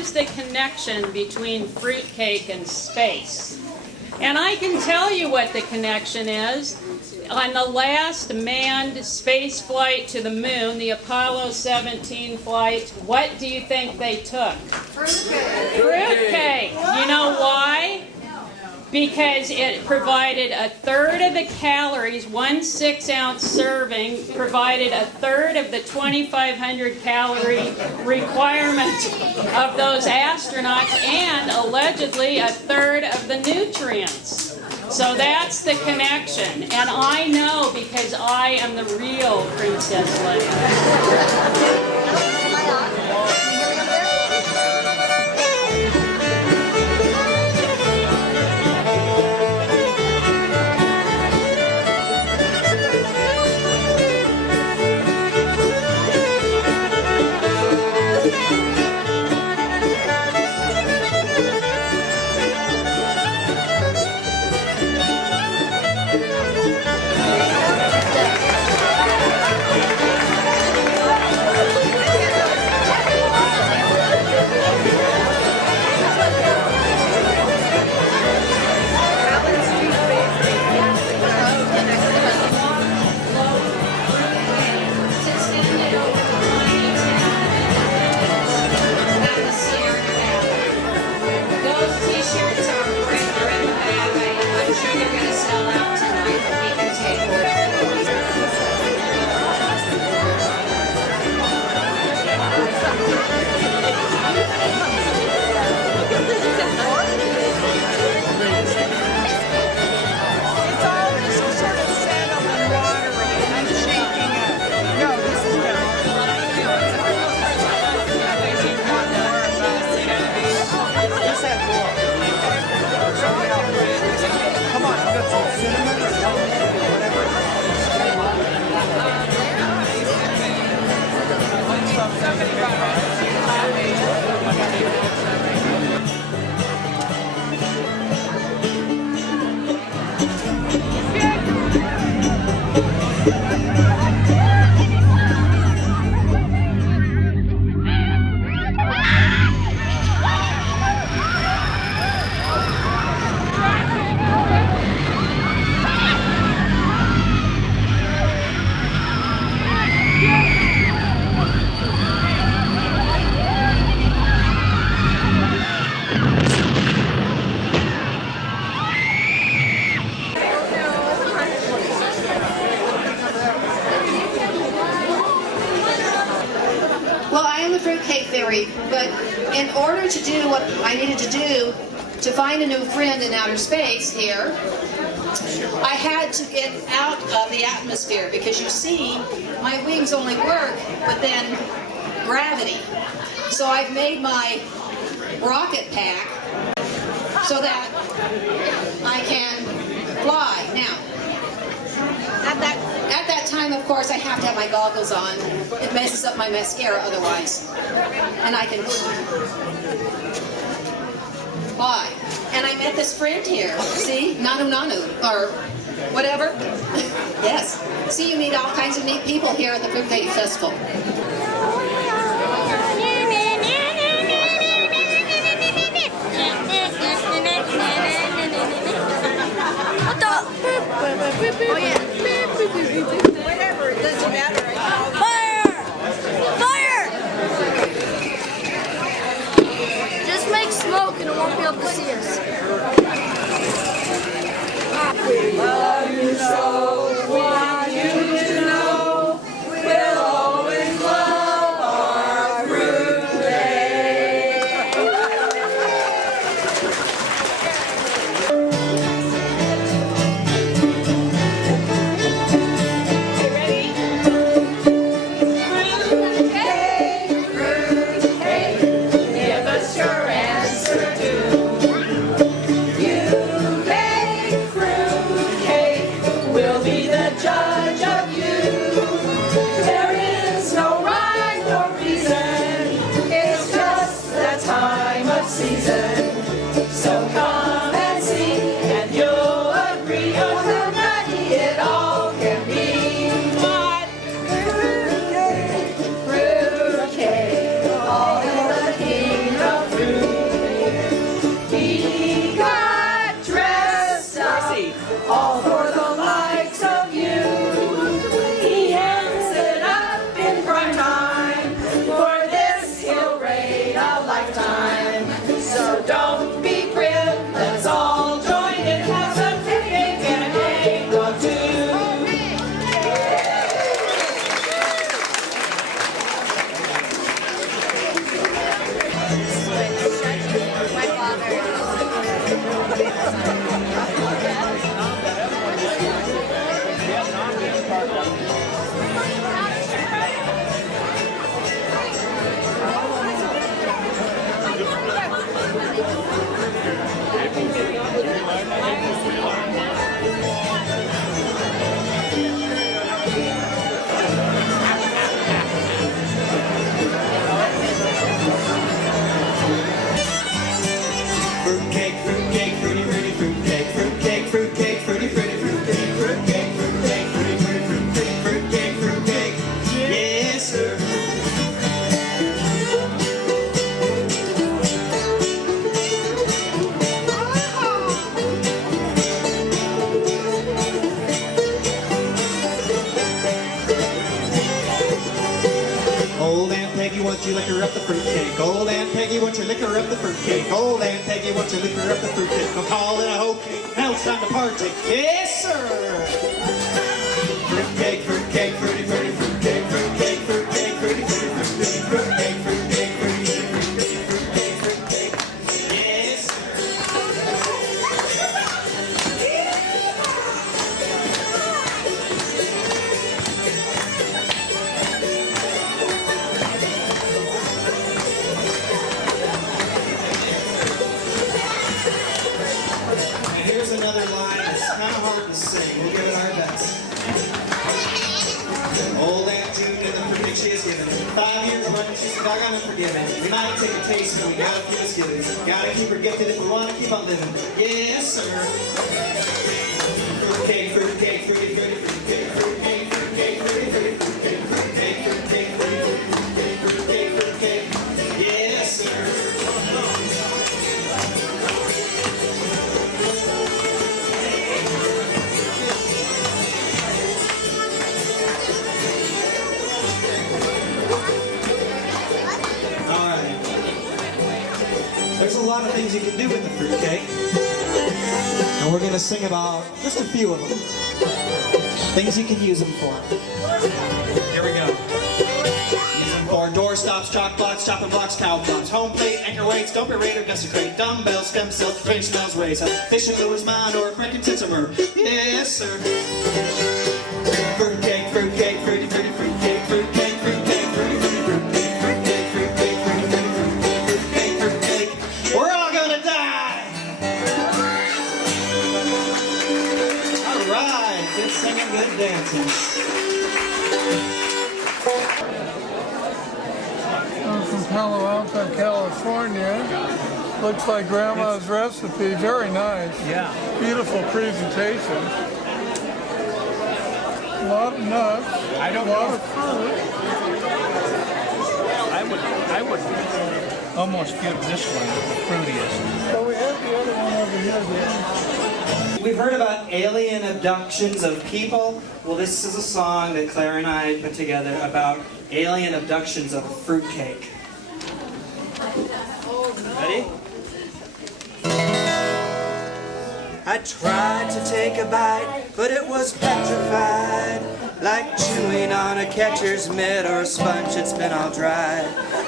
is the connection between fruitcake and space? And I can tell you what the connection is. On the last manned space flight to the moon, the Apollo 17 flight, what do you think they took? Fruitcake. Fruitcake. You know why? Because it provided a third of the calories. 1 6-ounce serving provided a third of the 2,500 calorie requirement of those astronauts, and allegedly a third of the nutrients. So that's the connection. And I know because I am the real Princess Leia. But in order to do what I needed to do to find a new friend in outer space here, I had to get out of the atmosphere because you see, my wings only work within gravity. So I've made my rocket pack so that I can fly. Now, at that time, of course, I have to have my goggles on. It messes up my mascara otherwise. And I can fly. And I met this friend here. See? Nanu Nanu. Or whatever. Yes. See, you meet all kinds of neat people here at the Fruitcake Festival. Oh yeah. Whatever, it doesn't matter. Fire! Fire! Just make smoke and it won't be able to see us. We love you so, we want you to know, we'll always love our fruitcake. Fruitcake, all the king of Peggy, won't you liquor up the fruitcake? Old Aunt Peggy, won't you liquor up the fruitcake? We'll call it a hoe cake. Now it's time to partake. Yes, sir! Fruitcake, fruitcake, fruity, fruity, fruitcake, fruitcake, fruitcake, fruity, fruity, fruitcake, fruitcake, fruitcake, fruity, fruitcake, fruitcake, fruitcake. Yes, sir! Here's another line that's kind of hard to sing. We'll give it our best. Old Aunt June and the fruitcake she has given. 5 years running, she's doggone unforgiving. We might take a taste, but we gotta keep us giving. Gotta keep her gifted if we wanna keep on living. Yes, sir. Fruitcake, fruitcake, fruity, fruity, fruitcake, fruitcake, fruitcake, fruity, fruity, fruitcake, fruitcake, fruitcake, fruity, fruitcake, fruitcake, fruitcake. Yes, sir. There's a lot of things you can do with the fruitcake, and we're going to sing about just a few of them. Things you can use them for. Here we go. Use them for door stops, chalk blocks, chopping blocks, cow blocks, home plate, anchor weights, don't berate or desecrate, dumbbells, stem cells, strange smells, race, fishing lures, mine, or frankincense or myrrh. Yes, sir. Fruitcake, fruitcake, fruity, fruity, fruitcake, fruitcake, fruitcake, fruity, fruity, fruitcake, fruitcake, fruitcake, fruity, fruity, fruitcake, fruitcake. We're all gonna die! Alright, good singing, good dancing. I'm from Palo Alto, California. Looks like Grandma's recipe. Very nice. Yeah. Beautiful presentation. A lot of nuts. I don't a lot know. of fruit. I would almost give this one the fruitiest. But we have the other one over here. We've heard about alien abductions of people. Well, this is a song that Claire and I put together about alien abductions of fruitcake. Ready? I tried to take a bite, but it was petrified. Like chewing on a catcher's mitt or a sponge that's been all dry.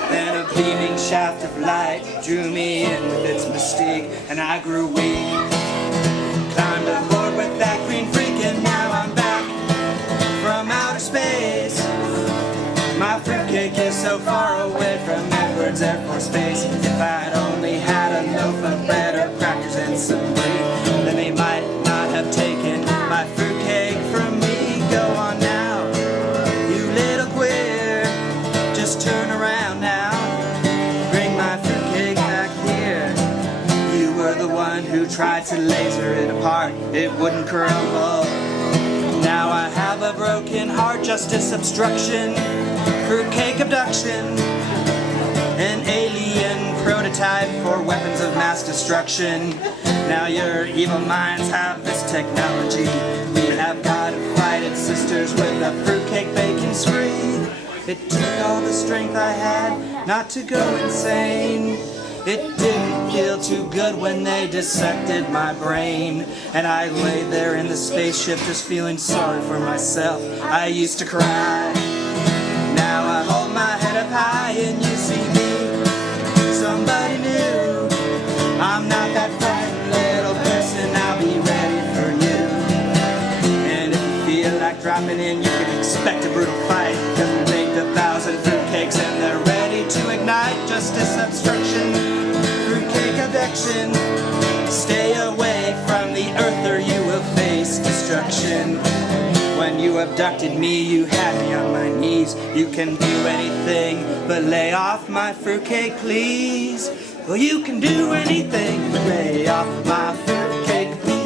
Then a beaming shaft of light drew me in with its mystique, and I grew weak. Climbed aboard with that green freak, and now I'm back from outer space. My fruitcake is so far away from Edwards Air Force Base. If I'd only had a loaf of bread or crackers and some brie, then they might not have taken my fruitcake from me. Go on now, you little queer, just turn around now. Bring my fruitcake back here. You were the one who tried to laser it apart. It wouldn't crumble. Now I have a broken heart, justice obstruction, fruitcake abduction, an alien prototype for weapons of mass destruction. Now your evil minds have this technology. We have God-invited sisters with a fruitcake baking spree. It took all the strength I had not to go insane. It didn't feel too good when they dissected my brain, and I lay there in the spaceship just feeling sorry for myself. I used to cry. Now I hold my head up high and you see me, somebody new. I'm not that frightened little person, I'll be ready for you. And if you feel like dropping in, you can expect a brutal fight, cause we baked 1,000 fruitcakes and they're ready to ignite. Justice obstruction, fruitcake abduction. Stay away from the earth or you will face destruction. When you abducted me, you had me on my knees. You can do anything but lay off my fruitcake, please. Well, you can do anything but lay off my fruitcake, please.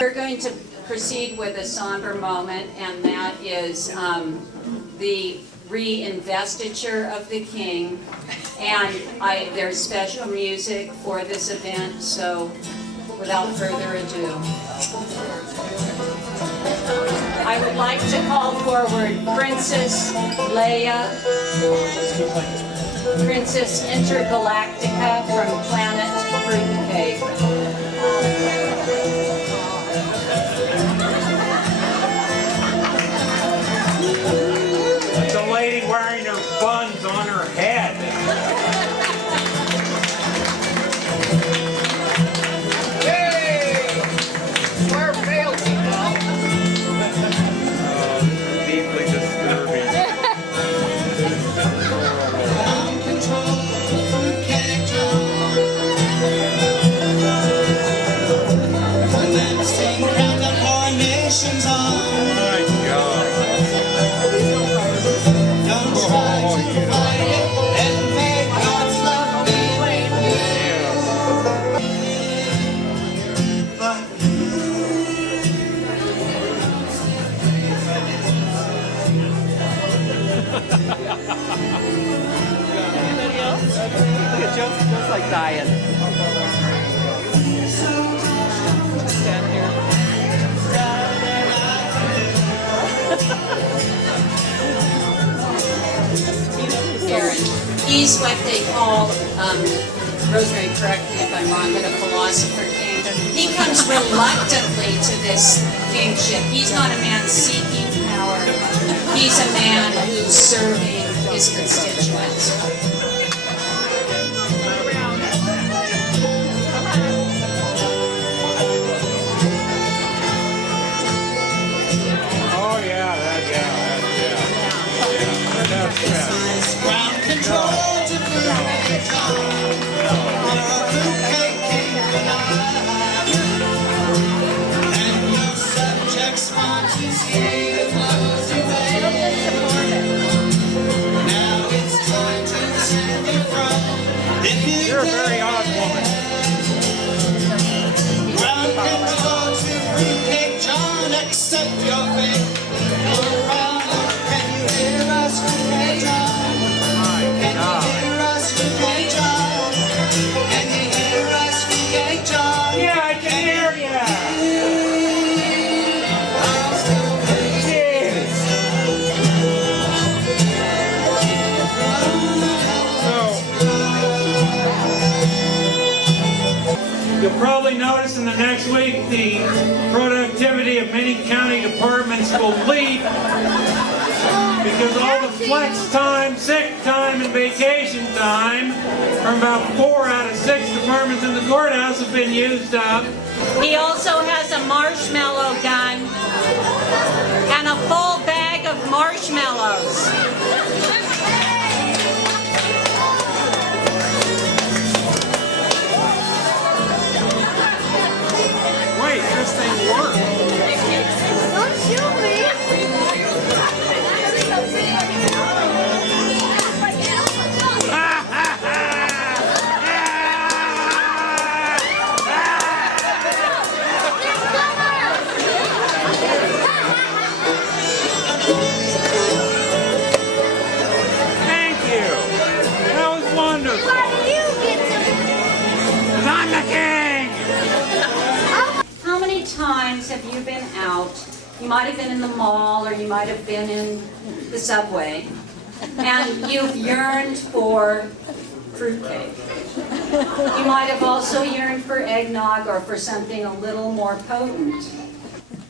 We're going to proceed with a somber moment, and that is the re-investiture of the king, and there's special music for this event, so without further ado, I would like to call forward Princess Leia, Princess Intergalactica from planet Fruitcake. The lady wearing her buns on her head. Deeply disturbing. Just like dying. Stand here. Aaron. He's what they call, Rosemary, correct me if I'm wrong, but a philosopher king. He comes reluctantly to this kingship. He's not a man seeking power. He's a man who's serving his constituents. Oh yeah, that's Ground control to Fruitcake John. Fruitcake king and your subjects want to see the clothes you wear. Now it's time to send your throne. You're a very odd woman. Ground control to Fruitcake John, accept your fate. Can you hear us, Fruitcake John? Can you hear us, Fruitcake John? Can you hear us, Fruitcake John? Yeah, I can hear ya. You'll probably notice in the next week the productivity of many county departments will leap because all the flex time, sick time, and vacation time from about 4 out of 6 departments in the courthouse have been used up. He also has a marshmallow gun and a full bag of marshmallows. Wait, this thing works. Don't shoot me. Thank you. That was wonderful. Why do you get to? I'm the king. How many times have you been out? You might have been in the mall or you might have been in the subway and you've yearned for fruitcake. You might have also yearned for eggnog or for something a little more potent.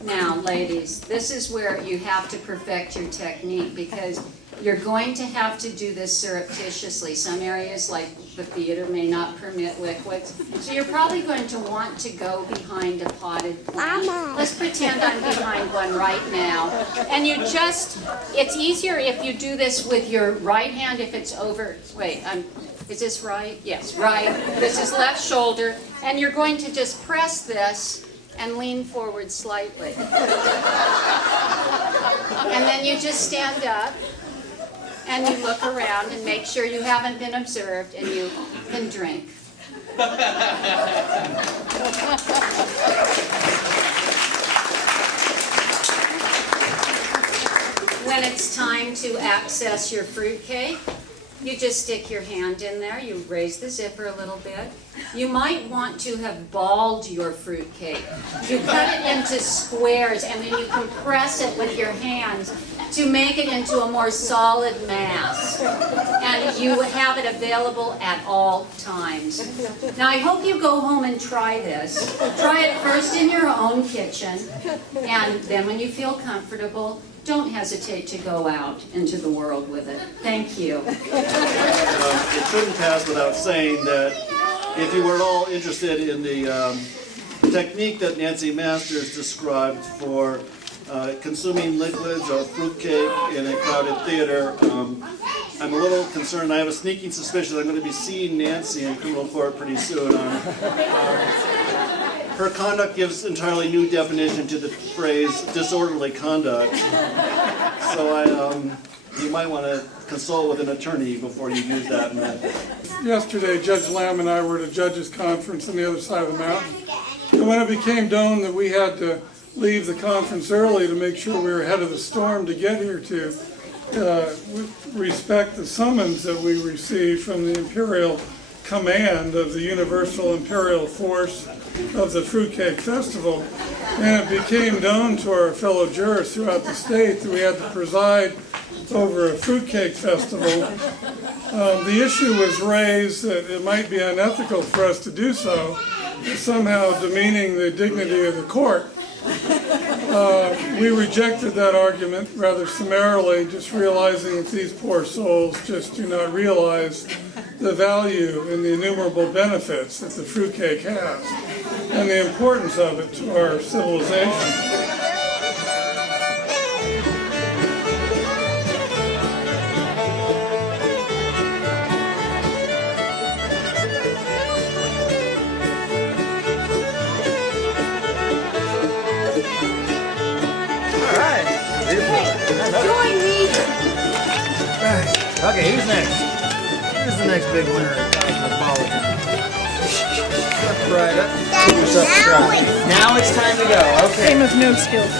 Now, ladies, this is where you have to perfect your technique because you're going to have to do this surreptitiously. Some areas like the theater may not permit liquids. So you're probably going to want to go behind a potted plant. Let's pretend I'm behind one right now. And you just, it's easier if you do this with your right hand if it's over, wait, is this right? Yes, right. This is left shoulder. And you're going to just press this and lean forward slightly. And then you just stand up and you look around and make sure you haven't been observed and you can drink. When it's time time to access your fruitcake, you just stick your hand in there, you raise the zipper a little bit. You might want to have balled your fruitcake. You cut it into squares and then you compress it with your hands to make it into a more solid mass. And you have it available at all times. Now I hope you go home and try this. Try it first in your own kitchen, and then when you feel comfortable, don't hesitate to go out into the world with it. Thank you. It shouldn't pass without saying that if you were at all interested in the technique that Nancy Masters described for consuming liquids or fruitcake in a crowded theater, I'm a little concerned. I have a sneaking suspicion I'm going to be seeing Nancy in criminal court pretty soon. Her conduct gives entirely new definition to the phrase disorderly conduct. So you might want to consult with an attorney before you use that method. Yesterday, Judge Lamb and I were at a judges' conference on the other side of the mountain. And when it became known that we had to leave the conference early to make sure we were ahead of the storm to get here to respect the summons that we received from the Imperial Command of the Universal Imperial Force of the Fruitcake Festival, and it became known to our fellow jurors throughout the state that we had to preside over a fruitcake festival. The issue was raised that it might be unethical for us to do so, somehow demeaning the dignity of the court. We rejected that argument rather summarily, just realizing that these poor souls just do not realize the value and the innumerable benefits that the fruitcake has and the importance of it to our civilization. Join me. Okay, who's next? Who's the next big winner at Cosmopolitan? Right up. Now it's time to go. Okay. Game of no skills.